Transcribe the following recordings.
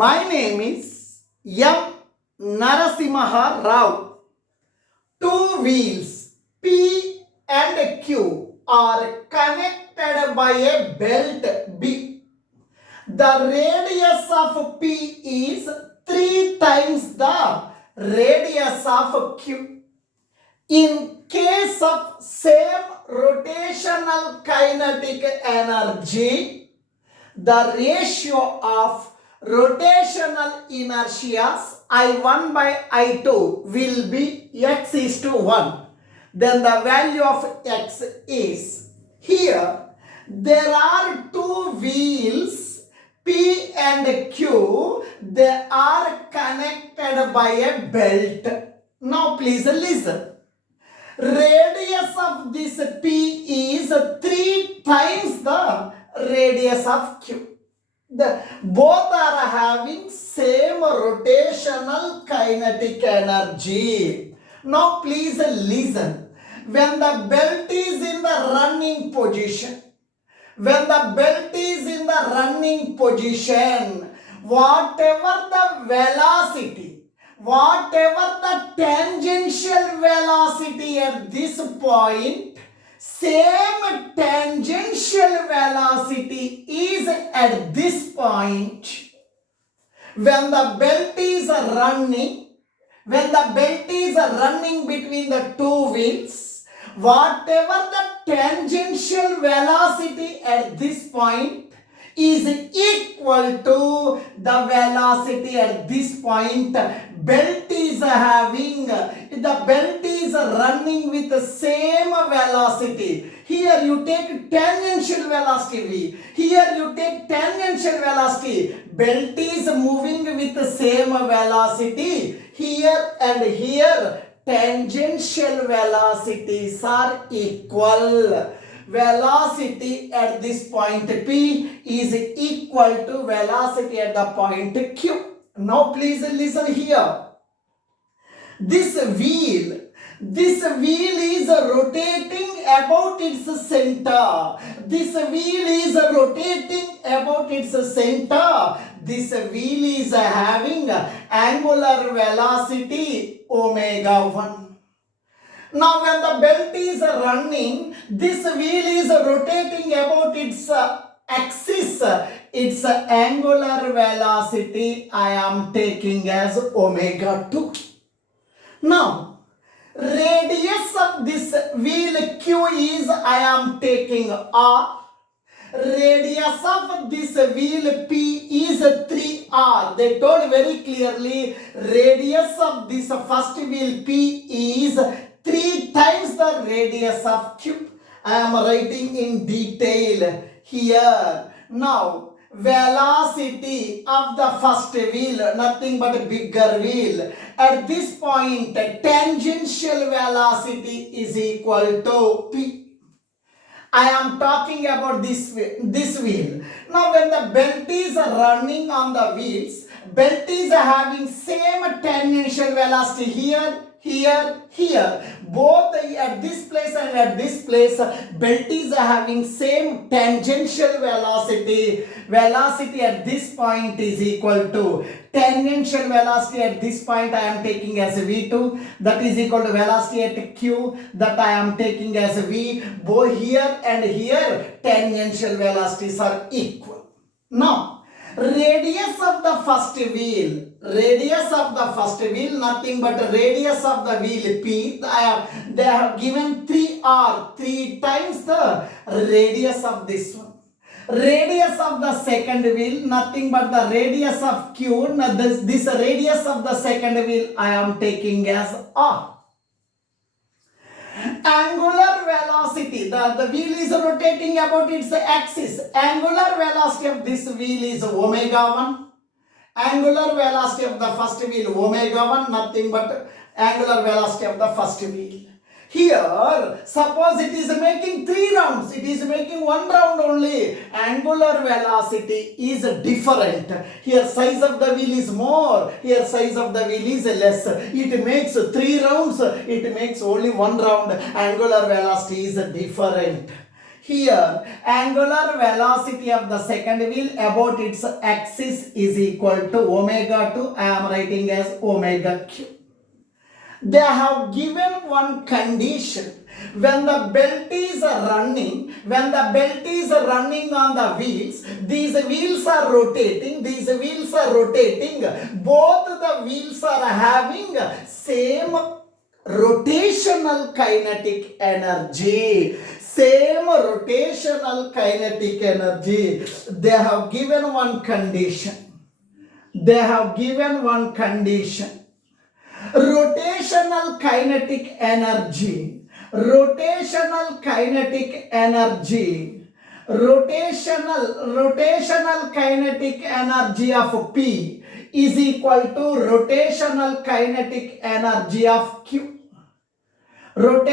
My name is M. NARASIMHARAO. Two wheels P and Q are connected by a belt B. The radius of P is 3 times the radius of Q. In case of same rotational kinetic energy, the ratio of rotational inertias I1 by I2 will be x is to 1. Then the value of x is, here there are two wheels P and Q, they are connected by a belt. Now please listen. Radius of this P is 3 times the radius of Q. Both are having same rotational kinetic energy. Now please listen. When the belt is in the running position, whatever the velocity, whatever the tangential velocity at this point, same tangential velocity is at this point. When the belt is running between the two wheels, whatever the tangential velocity at this point is equal to the velocity at this point. Belt is running with the same velocity. Here you take tangential velocity V. Here you take tangential velocity. Belt is moving with the same velocity. Here and here tangential velocities are equal. Velocity at this point P is equal to velocity at the point Q. Now please listen here. This wheel is rotating about its center. This wheel is having angular velocity omega 1. Now when the belt is running, this wheel is rotating about its axis. Its angular velocity I am taking as omega 2. Now, radius of this wheel Q is I am taking R. Radius of this wheel P is 3R. They told very clearly, radius of this first wheel P is 3 times the radius of Q. I am writing in detail here. Now, velocity of the first wheel, nothing but a bigger wheel. At this point, tangential velocity is equal to P. I am talking about this wheel. Now when the belt is running on the wheels, belt is having same tangential velocity here, both at this place and at this place. Belt is having same tangential velocity. Velocity at this point is equal to tangential velocity at this point I am taking as V2, that is equal to velocity at Q, that I am taking as V. Both here and here tangential velocities are equal. Now radius of the first wheel, nothing but radius of the wheel P, they have given 3R, 3 times the radius of this one. Radius of the second wheel, nothing but the radius of Q. Now this radius of the second wheel I am taking as R. Angular velocity, the wheel is rotating about its axis. Angular velocity of this wheel is omega 1. Angular velocity of the first wheel omega 1, nothing but angular velocity of the first wheel. Here, suppose it is making 3 rounds, it is making 1 round only. Angular velocity is different. Here size of the wheel is more, here size of the wheel is less. It makes 3 rounds, it makes only 1 round. Angular velocity is different. Here, angular velocity of the second wheel about its axis is equal to omega 2. I am writing as omega q. They have given one condition. When the belt is running, on the wheels, these wheels are rotating, both the wheels are having same rotational kinetic energy. They have given one condition. Rotational kinetic energy of P is equal to rotational kinetic energy of Q. Both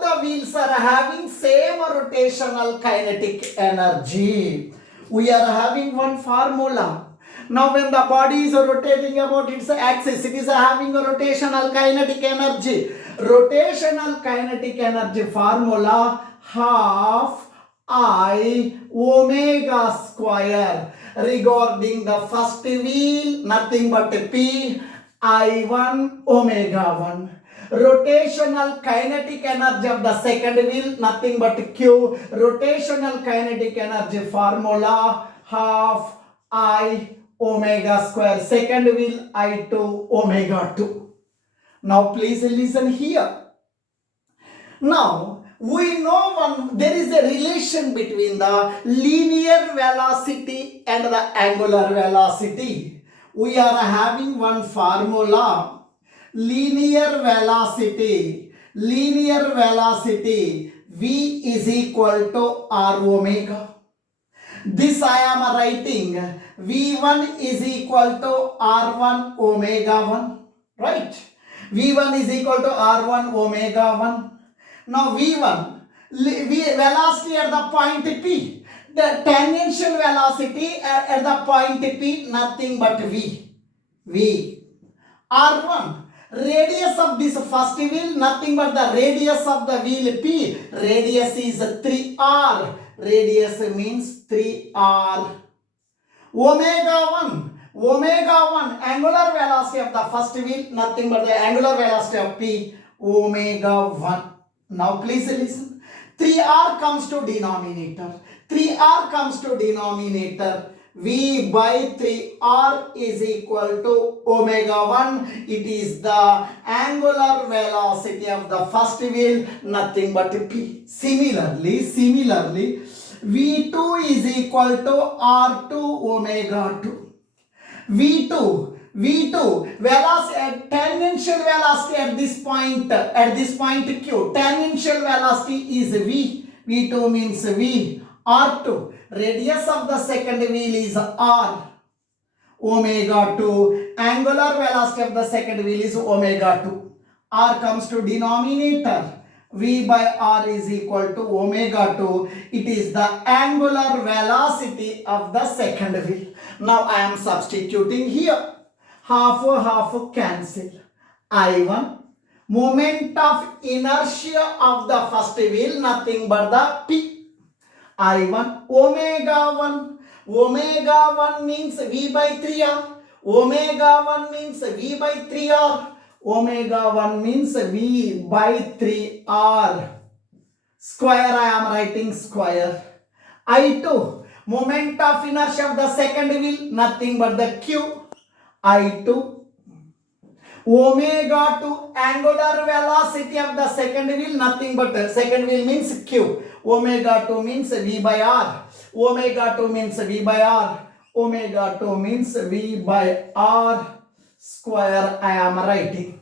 the wheels are having same rotational kinetic energy. We are having one formula. Now when the body is rotating about its axis, it is having a rotational kinetic energy. Formula half I omega square. Regarding the first wheel, nothing but P I1 omega 1. Rotational kinetic energy of the second wheel, nothing but Q. Rotational kinetic energy formula half I omega square. Second wheel I2 omega 2. Now please listen here. Now we know there is a relation between the linear velocity and the angular velocity. We are having one formula. Linear velocity V is equal to R omega. This I am writing V1 is equal to R1 omega 1. Right? V1 is equal to R1 omega 1. Now V1, velocity at the point P. The tangential velocity at the point P, nothing but V. R1, radius of this first wheel, nothing but the radius of the wheel P. Radius is 3R. Radius means 3R. Omega 1, angular velocity of the first wheel, nothing but the angular velocity of P, omega 1. Now please listen. 3R comes to denominator. V by 3R is equal to omega 1. It is the angular velocity of the first wheel, nothing but P. Similarly, V2 is equal to R2 omega 2. V2, velocity, tangential velocity at this point Q. Tangential velocity is V. V2 means V. R2, radius of the second wheel is R. Omega 2, angular velocity of the second wheel is omega 2. R comes to denominator. V by R is equal to omega 2. It is the angular velocity of the second wheel. Now I am substituting here. Half cancel. I1, moment of inertia of the first wheel, nothing but the P. I1 omega 1. Omega 1 means V by 3R. Omega 1 means V by 3R. Omega 1 means V by 3R. Square, I am writing square. I2, moment of inertia of the second wheel, nothing but the Q. I2 omega 2, angular velocity of the second wheel, nothing but second wheel means Q. Omega 2 means V by R. Omega 2 means V by R. Omega 2 means V by R square, I am writing.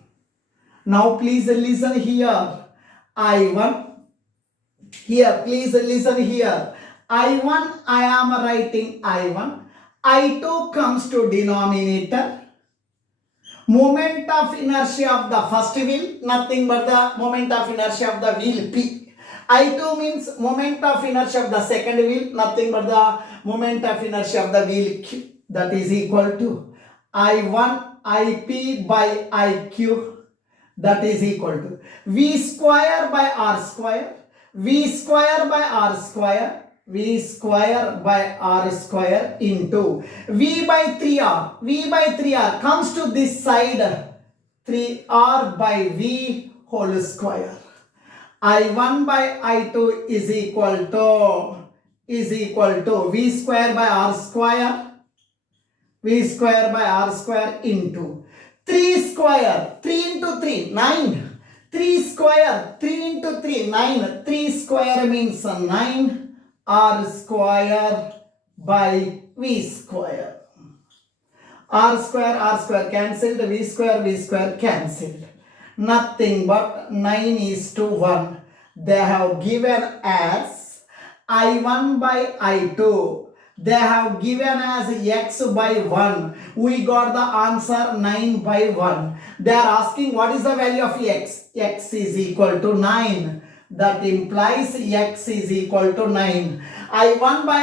Now please listen here. I1. Here, please listen here. I1, I am writing I1. I2 comes to denominator. Moment of inertia of the first wheel, nothing but the moment of inertia of the wheel P. I2 means moment of inertia of the second wheel, nothing but the moment of inertia of the wheel Q. That is equal to I1 IP by IQ. that is equal to v square by r square, v square by r square, v square by r square into v by 3r. V by 3r comes to this side, 3r by v whole square. I1 by I2 is equal to v square by r square, v square by r square into 3 square, 3 into 3, 9. 3 square, 3 into 3, 9. 3 square means 9 r square by v square. R square cancelled, v square cancelled. Nothing but 9:1. They have given as I1 by I2. They have given as x by 1. We got the answer 9 by 1. They are asking what is the value of x. X is equal to 9. That implies x is equal to 9. I1 by